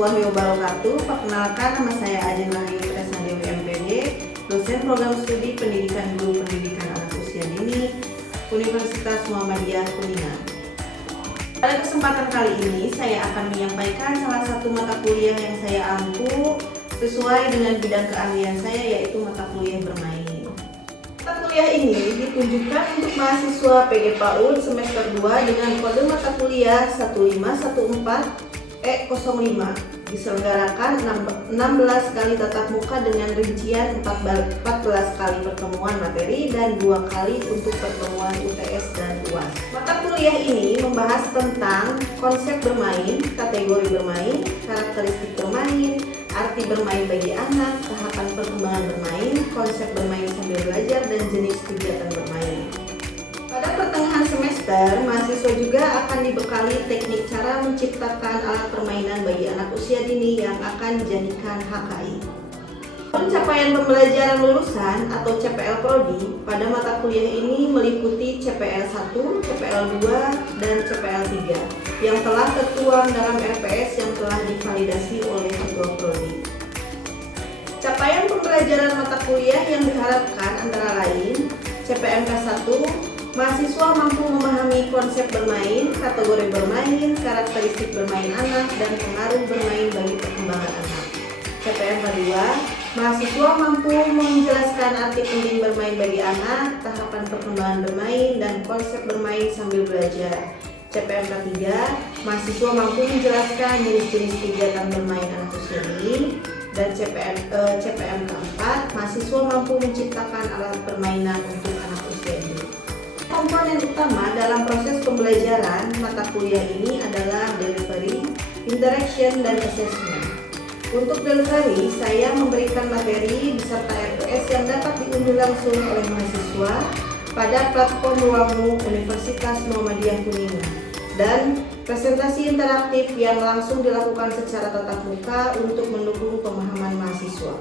warahmatullahi wabarakatuh. Perkenalkan, nama saya Ajeng Rahayu Tresnadi MPD, dosen program studi pendidikan guru pendidikan anak usia dini Universitas Muhammadiyah Kuningan. Pada kesempatan kali ini, saya akan menyampaikan salah satu mata kuliah yang saya ampu sesuai dengan bidang keahlian saya, yaitu mata kuliah bermain. Mata kuliah ini ditujukan untuk mahasiswa PG PAUD semester 2 dengan kode mata kuliah 1514E05. Diselenggarakan 16 kali tatap muka dengan rincian 14 kali pertemuan materi dan 2 kali untuk pertemuan UTS dan UAS. Mata kuliah ini membahas tentang konsep bermain, kategori bermain, karakteristik bermain, arti bermain bagi anak, tahapan perkembangan bermain, konsep bermain sambil belajar, dan jenis kegiatan bermain. Pada pertengahan semester, mahasiswa juga akan dibekali teknik cara menciptakan alat permainan bagi anak usia dini yang akan dijadikan HKI. Pencapaian pembelajaran lulusan atau CPL Prodi pada mata kuliah ini meliputi CPL 1, CPL 2, dan CPL 3 yang telah tertuang dalam RPS yang telah divalidasi oleh Ketua Prodi. Capaian pembelajaran mata kuliah yang diharapkan antara lain CPMK 1, mahasiswa mampu memahami konsep bermain, kategori bermain, karakteristik bermain anak, dan pengaruh bermain bagi perkembangan anak. CPMK 2, mahasiswa mampu menjelaskan arti penting bermain bagi anak, tahapan perkembangan bermain, dan konsep bermain sambil belajar. CPMK 3, mahasiswa mampu menjelaskan jenis-jenis kegiatan bermain anak usia dini. Dan CPMK 4, mahasiswa mampu menciptakan alat permainan untuk anak usia dini. Komponen utama dalam proses pembelajaran mata kuliah ini adalah delivery, interaction, dan assessment. Untuk delivery, saya memberikan materi beserta RPS yang dapat diunduh langsung oleh mahasiswa pada platform Ruangmu Universitas Muhammadiyah Kuningan, dan presentasi interaktif yang langsung dilakukan secara tatap muka untuk mendukung pemahaman mahasiswa.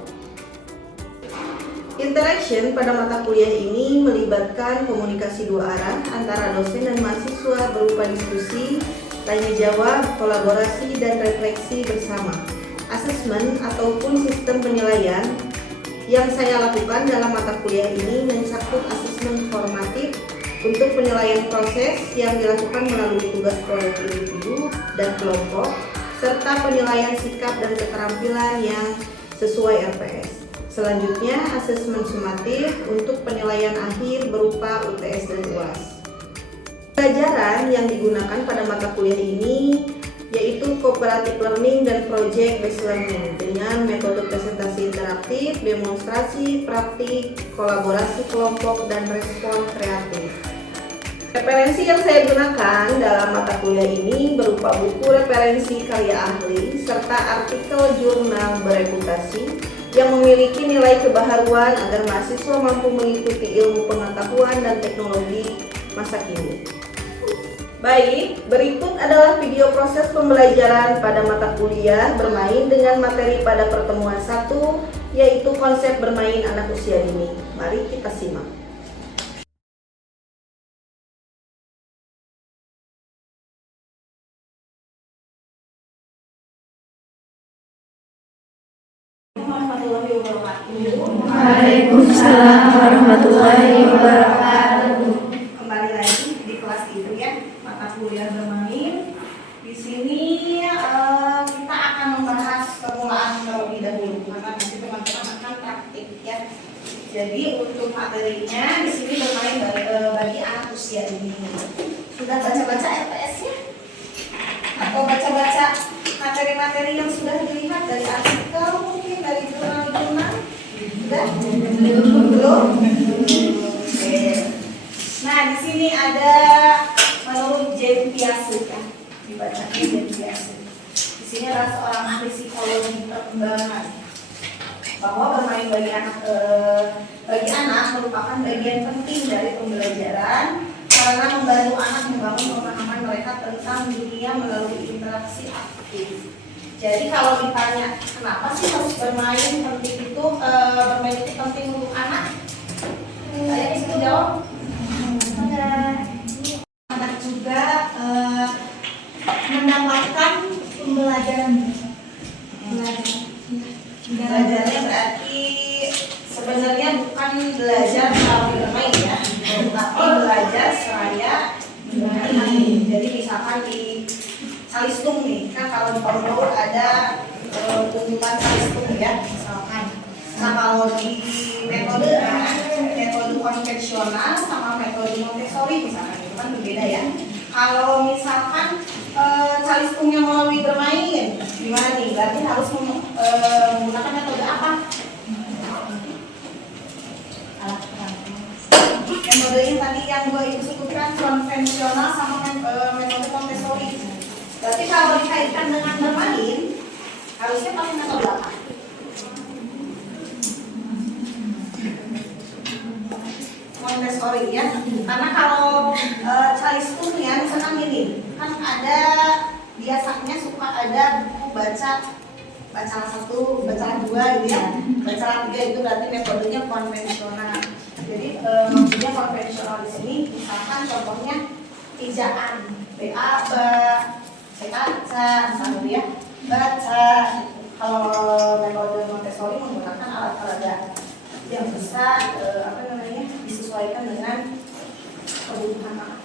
Interaction pada mata kuliah ini melibatkan komunikasi dua arah antara dosen dan mahasiswa berupa diskusi, tanya jawab, kolaborasi, dan refleksi bersama. Asesmen ataupun sistem penilaian yang saya lakukan dalam mata kuliah ini mencakup asesmen formatif untuk penilaian proses yang dilakukan melalui tugas proyek individu dan kelompok, serta penilaian sikap dan keterampilan yang sesuai RPS. Selanjutnya, asesmen sumatif untuk penilaian akhir berupa UTS dan UAS. Pelajaran yang digunakan pada mata kuliah ini yaitu cooperative learning dan project based learning dengan metode presentasi interaktif, demonstrasi, praktik, kolaborasi kelompok, dan respon kreatif. Referensi yang saya gunakan dalam mata kuliah ini berupa buku referensi karya ahli serta artikel jurnal bereputasi yang memiliki nilai kebaharuan agar mahasiswa mampu mengikuti ilmu pengetahuan dan teknologi masa kini. Baik, berikut adalah video proses pembelajaran pada mata kuliah bermain dengan materi pada pertemuan 1, yaitu konsep bermain anak usia dini. Mari kita simak. Waalaikumsalam warahmatullahi wabarakatuh. Kembali lagi di kelas itu ya, mata kuliah bermain. Di sini kita akan membahas permulaan terlebih dahulu karena nanti teman-teman akan praktik ya. Jadi untuk materinya di sini bermain bagi anak usia ini. Sudah baca-baca RPS-nya? Atau baca-baca materi-materi yang sudah dilihat dari artikel, mungkin dari jurnal-jurnal? Sudah? Belum? Oke. Nah, di sini ada menurut Jen Piaget ya, dibaca Jen Piaget. Di sini adalah seorang ahli psikologi perkembangan bahwa bermain bagi anak merupakan bagian penting dari pembelajaran karena membantu anak membangun pemahaman mereka tentang dunia melalui interaksi aktif. Jadi kalau ditanya kenapa sih harus bermain penting itu, bermain itu penting untuk anak, saya bisa jawab. Anak juga mendapatkan pembelajaran salistung nih, kan kalau di PAUD ada tuntutan salistung ya, misalkan. Nah kalau di metode konvensional sama metode Montessori misalkan itu kan berbeda ya. Kalau misalkan salistumnya melalui bermain, gimana nih? Berarti harus menggunakan metode apa? Metode yang tadi yang gue itu sebutkan konvensional sama metode Montessori. Berarti kalau dikaitkan dengan bermain, harusnya pakai metode apa? Montessori ya. Karena kalau salistumnya misalkan gini, kan ada biasanya suka ada buku baca satu, baca dua gitu ya. Baca tiga itu berarti metodenya konvensional. Jadi maksudnya konvensional di sini misalkan contohnya ejaan baca misalnya ya, baca. Kalau metode Montessori menggunakan alat peraga yang bisa disesuaikan dengan kebutuhan anak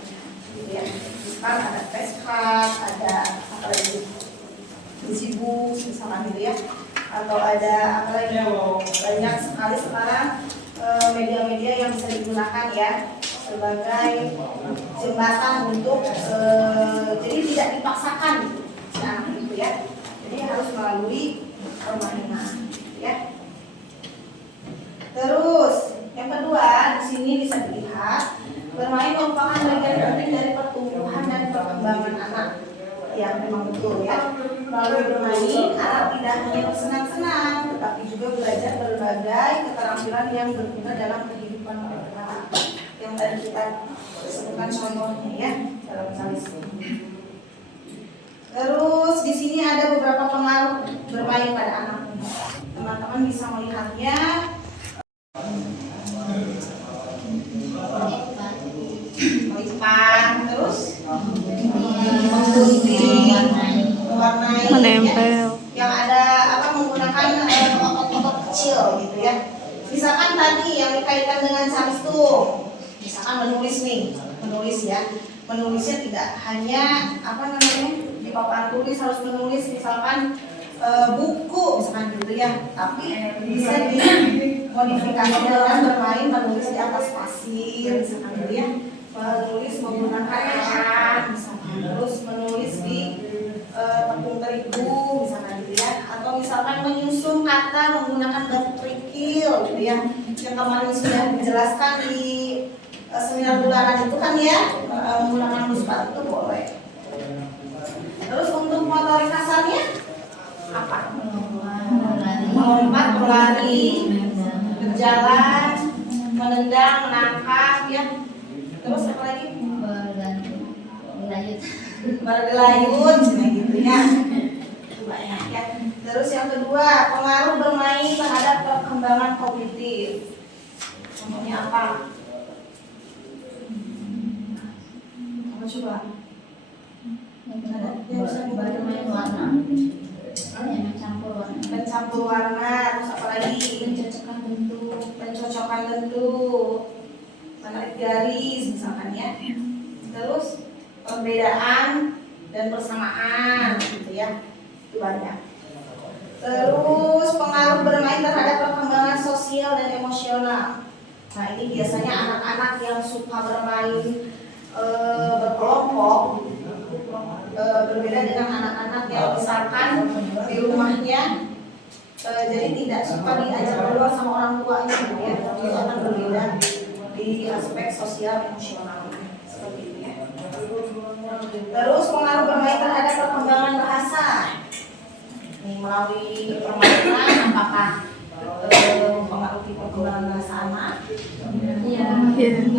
gitu ya. Misalkan ada flashcard, ada apa lagi, buku misalkan gitu ya, atau ada apa lagi, banyak sekali sekarang media-media yang bisa digunakan ya sebagai jembatan untuk jadi tidak dipaksakan si anak itu ya, jadi harus melalui permainan ya. Terus yang kedua di sini bisa dilihat bermain merupakan bagian penting dari pertumbuhan dan perkembangan anak. Ya memang betul ya. Melalui bermain anak tidak hanya bersenang-senang tetapi juga belajar berbagai keterampilan yang berguna dalam kehidupan mereka. Yang tadi kita sebutkan contohnya ya dalam salistung. Terus di sini ada beberapa pengaruh bermain pada anak. Teman-teman bisa melihatnya. Terus mewarnai, menempel ya, yang ada menggunakan otot-otot kecil gitu ya. Misalkan tadi yang dikaitkan dengan salistung, misalkan menulis ya, menulisnya tidak hanya di papan tulis harus menulis misalkan buku misalkan gitu ya, tapi bisa dimodifikasi dengan bermain menulis di atas pasir misalkan gitu ya, menulis menggunakan alat misalkan, terus menulis di tepung terigu misalkan gitu ya, atau misalkan menyusun kata menggunakan batu kerikil gitu ya, yang kemarin sudah dijelaskan di seminar bulanan itu kan ya, menggunakan musbat itu boleh. Terus untuk motorik kasarnya apa? Melompat, berlari, berjalan, menendang, menangkap ya. Terus apa lagi? Bergelayut gitu ya. Banyak ya. Terus yang kedua, pengaruh bermain terhadap perkembangan kognitif. Contohnya apa? Apa coba? Yang bisa bermain warna. Pencampur warna, terus apa lagi? Pencocokan bentuk, menarik garis misalkan ya. Terus perbedaan dan persamaan gitu ya, itu banyak. Terus pengaruh bermain terhadap perkembangan sosial dan emosional. Nah ini biasanya anak-anak yang suka bermain berkelompok berbeda dengan anak-anak yang misalkan di rumahnya jadi tidak suka diajak keluar sama orang tuanya gitu ya, itu akan berbeda di aspek sosial emosional seperti itu ya. Terus pengaruh bermain terhadap perkembangan bahasa. Nih, melalui permainan apakah mempengaruhi perkembangan bahasa anak? Iya.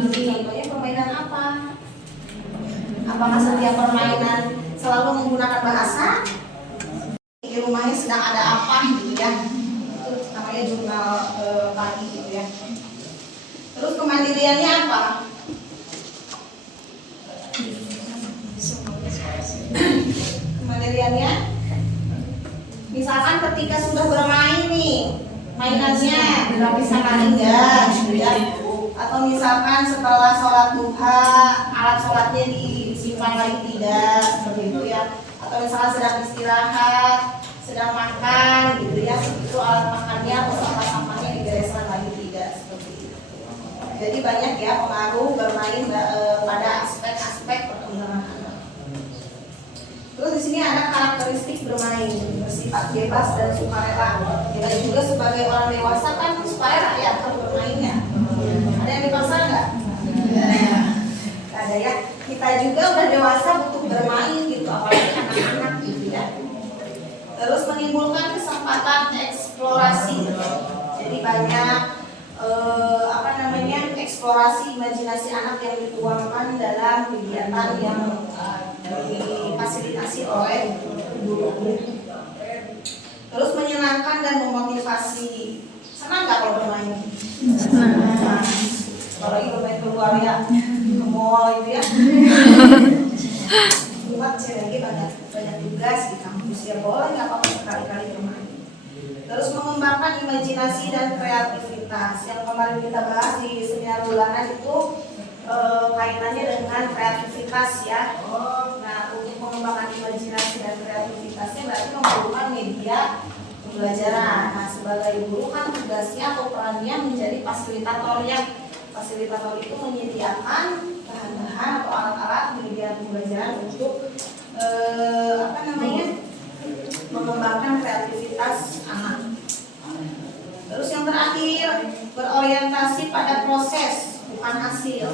Contohnya permainan apa? Apakah setiap permainan selalu menggunakan bahasa? Di rumahnya sedang ada apa gitu ya? Itu namanya jurnal pagi gitu ya. Terus kemandiriannya apa? Kemandiriannya, misalkan ketika sudah bermain nih, mainannya misalkan enggak, gitu ya. Atau misalkan setelah sholat duha, alat sholatnya disimpan lagi tidak, seperti itu ya. atau misalnya sedang istirahat, sedang makan gitu ya, itu alat makannya atau sampah-sampahnya dibereskan lagi, tidak seperti itu. Jadi banyak ya pengaruh bermain pada aspek-aspek perkembangan anak. Terus di sini ada karakteristik bermain, bersifat bebas dan sukarela. Kita juga sebagai orang dewasa kan sukarela ya kalau bermainnya. Ada yang dipaksa nggak? Ada ya. Kita juga udah dewasa butuh bermain gitu, apalagi anak-anak gitu ya. Terus menimbulkan kesempatan eksplorasi. Jadi banyak eksplorasi imajinasi anak yang dituangkan dalam kegiatan yang difasilitasi oleh guru. Terus menyenangkan dan memotivasi. Senang nggak kalau bermain? Senang. Apalagi bermain keluar ya, ke mall itu ya. Buat lagi banyak tugas di kampus ya, boleh nggak apa-apa sekali-kali bermain. Terus mengembangkan imajinasi dan kreativitas. Yang kemarin kita bahas di seminar bulanan itu kaitannya dengan kreativitas ya. Nah, untuk mengembangkan imajinasi dan kreativitasnya berarti memerlukan media pembelajaran. Nah, sebagai guru kan tugasnya atau perannya menjadi fasilitator ya. Fasilitator itu menyediakan bahan-bahan atau alat-alat media pembelajaran untuk mengembangkan kreativitas anak. Terus yang terakhir, berorientasi pada proses bukan hasil.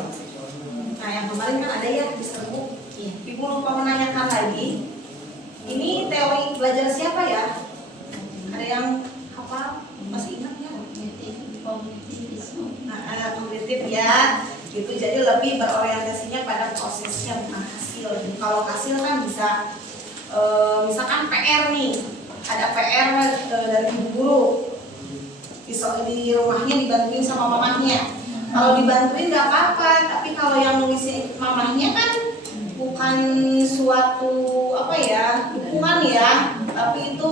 Nah, yang kemarin kan ada ya disebut, Ibu lupa menanyakan lagi. Ini teori belajar siapa ya? Ada yang hafal? Masih ingat ya? Kognitif ya. Gitu, jadi lebih berorientasinya pada prosesnya bukan hasil. Kalau hasil kan bisa misalkan PR nih, ada PR dari guru, di rumahnya dibantuin sama mamahnya. Kalau dibantuin nggak apa-apa, tapi kalau yang nulisnya mamahnya kan bukan suatu hukuman ya, tapi itu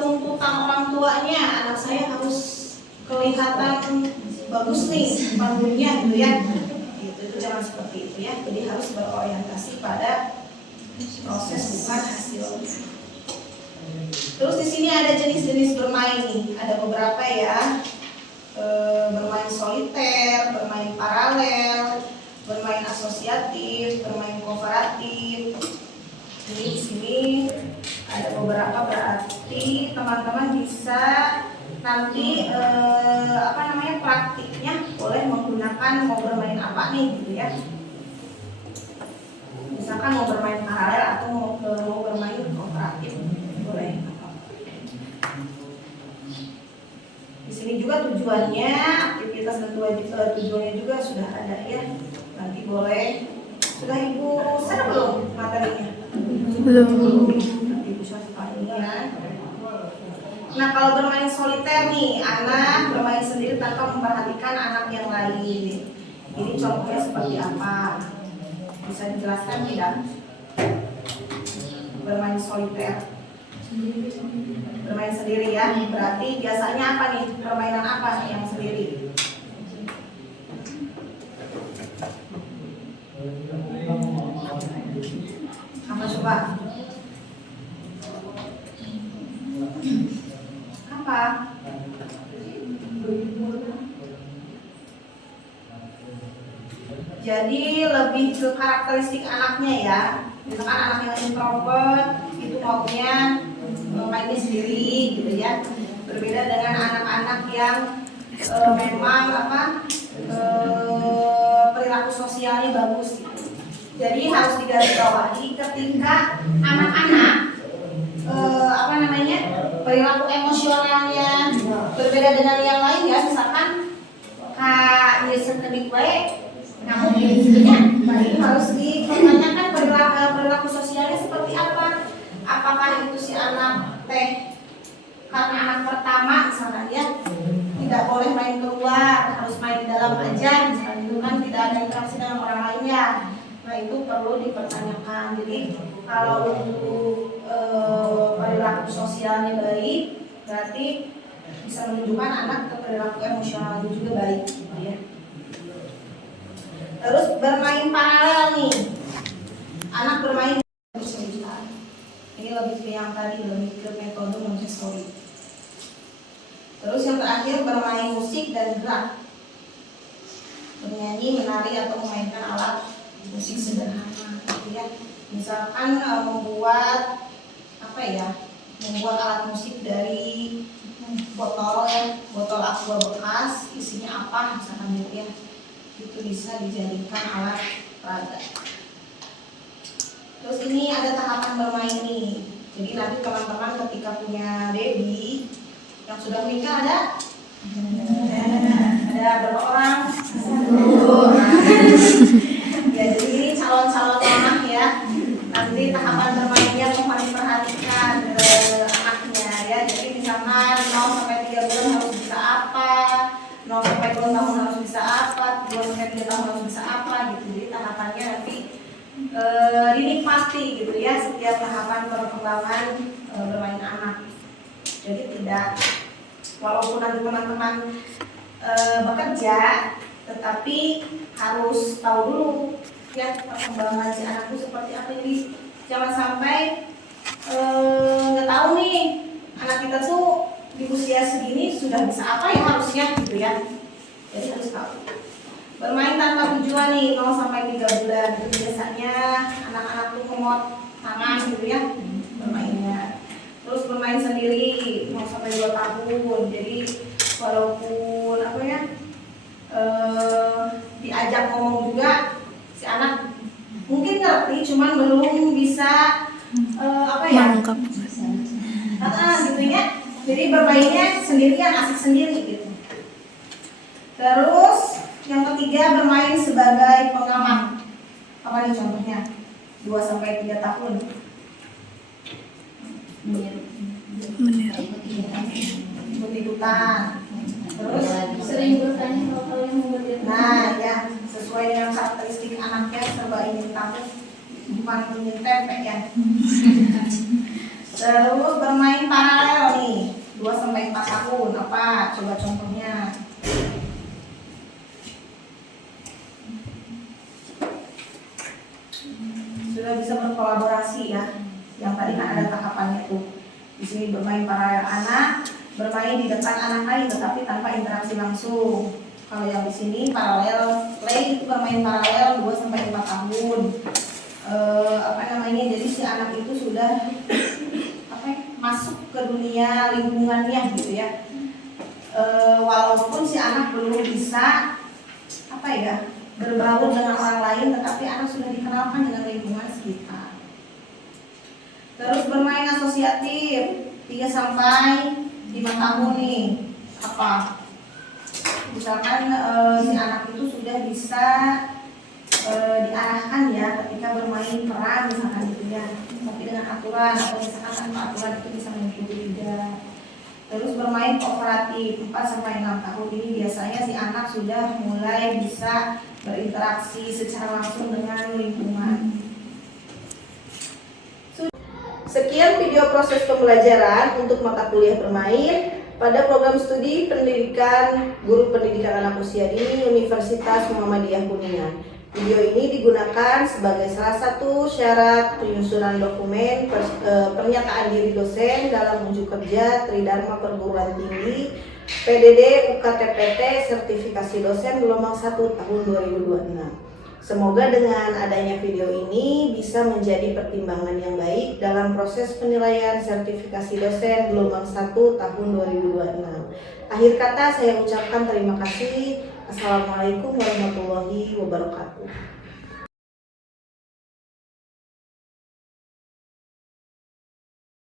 tuntutan orang tuanya, anak saya harus kelihatan bagus nih panggungnya gitu ya. Itu jangan seperti itu ya. Jadi harus berorientasi pada proses bukan hasilnya. Terus di sini ada jenis-jenis bermain nih, ada beberapa ya. Bermain soliter, bermain paralel, bermain asosiatif, bermain kooperatif. Jadi di sini ada beberapa, berarti teman-teman bisa nanti praktiknya boleh menggunakan mau bermain apa nih gitu ya. Misalkan mau bermain paralel atau mau bermain kooperatif boleh. Di sini juga tujuannya, aktivitas dan tujuannya juga sudah ada ya. Nanti boleh. Sudah Ibu sana belum materinya? Belum. Nanti Ibu share ya. Nah, kalau bermain soliter nih, anak bermain sendiri tanpa memperhatikan anak yang lain. Ini contohnya seperti apa? Bisa dijelaskan tidak? Bermain soliter, bermain sendiri ya. Berarti biasanya apa nih? Permainan apa yang sendiri? Apa coba? Apa? Jadi lebih ke karakteristik anaknya ya. Misalkan anak yang introvert itu maunya mainnya sendiri gitu ya. Berbeda dengan anak-anak yang memang perilaku sosialnya bagus gitu. Jadi harus digarisbawahi ketika anak-anak perilaku emosionalnya berbeda dengan yang lain ya. Misalkan Kak Yesen kedik namun ini harus dipertanyakan perilaku sosialnya seperti apa. Apakah itu si anak karena anak pertama misalnya ya tidak boleh main keluar, harus main di dalam aja misalnya, itu kan tidak ada interaksi dengan orang lainnya. Nah, itu perlu dipertanyakan. Jadi kalau untuk perilaku sosialnya baik, berarti bisa menunjukkan anak ke perilaku emosionalnya juga baik gitu ya. Terus bermain paralel nih, anak bermain Ini lebih ke yang tadi, lebih ke metode Montessori. Terus yang terakhir bermain musik dan gerak, bernyanyi, menari atau memainkan alat musik sederhana, gitu ya. Misalkan membuat apa ya? Membuat alat musik dari botol aqua bekas, isinya apa misalkan gitu ya. Itu bisa dijadikan alat peraga. Terus ini ada tahapan bermain nih. Jadi nanti teman-teman ketika punya baby yang sudah menikah ada berapa orang? Ya, jadi ini calon-calon anak ya. Nanti tahapan bermainnya mohon diperhatikan anaknya ya. Jadi misalkan 0 sampai 3 bulan harus bisa apa, 0 sampai 2 tahun harus bisa apa, 2 sampai 3 tahun harus bisa apa gitu. Jadi tahapannya nanti dinikmati gitu ya setiap tahapan perkembangan bermain anak. Jadi tidak, walaupun nanti teman-teman bekerja, tetapi harus tahu dulu ya perkembangan si anak itu seperti apa. Jadi jangan sampai nggak tahu nih anak kita tuh di usia segini sudah bisa apa ya harusnya gitu ya. Jadi harus tahu. Bermain tanpa tujuan nih 0 sampai 3 bulan. Itu biasanya anak-anak tuh ngemot tangan gitu ya bermainnya. Terus bermain sendiri 0 sampai 2 tahun. Jadi walaupun apa ya diajak ngomong juga si anak mungkin ngerti, cuman belum bisa apa ya gitu ya. Jadi bermainnya sendirian, asik sendiri gitu. Terus yang ketiga bermain sebagai pengamat. Apa nih contohnya? 2 sampai 3 tahun. Ikut-ikutan. Terus Sering bertanya kalau yang membuat. nah ya, sesuai dengan karakteristik anaknya, serba ingin tahu, bukan ingin tempe ya. Terus bermain paralel nih 2 sampai 4 tahun. Apa? Coba contohnya. Sudah bisa berkolaborasi ya. Yang tadi kan ada tahapannya tuh. Di sini bermain paralel anak, bermain di depan anak lain tetapi tanpa interaksi langsung. Kalau yang di sini paralel play itu bermain paralel 2 sampai 4 tahun. Apa namanya? Jadi si anak itu sudah masuk ke dunia lingkungannya gitu ya. Walaupun si anak belum bisa berbaur dengan orang lain, tetapi anak sudah dikenalkan dengan lingkungan sekitar. Terus bermain asosiatif 3 sampai 5 tahun nih. Apa? Misalkan si anak itu sudah bisa diarahkan ya ketika bermain peran misalkan gitu ya, tapi dengan aturan atau misalkan tanpa aturan itu bisa mengikuti juga. Terus bermain kooperatif 4 sampai 6 tahun ini biasanya si anak sudah mulai bisa berinteraksi secara langsung dengan lingkungan. Sekian video proses pembelajaran untuk mata kuliah bermain pada program studi pendidikan guru pendidikan anak usia dini Universitas Muhammadiyah Kuningan. Video ini digunakan sebagai salah satu syarat penyusunan dokumen pernyataan diri dosen dalam unjuk kerja Tridharma Perguruan Tinggi PDD UKTPT Sertifikasi Dosen Gelombang 1 tahun 2026. Semoga dengan adanya video ini bisa menjadi pertimbangan yang baik dalam proses penilaian sertifikasi dosen Gelombang 1 tahun 2026. Akhir kata saya ucapkan terima kasih. Assalamualaikum warahmatullahi wabarakatuh.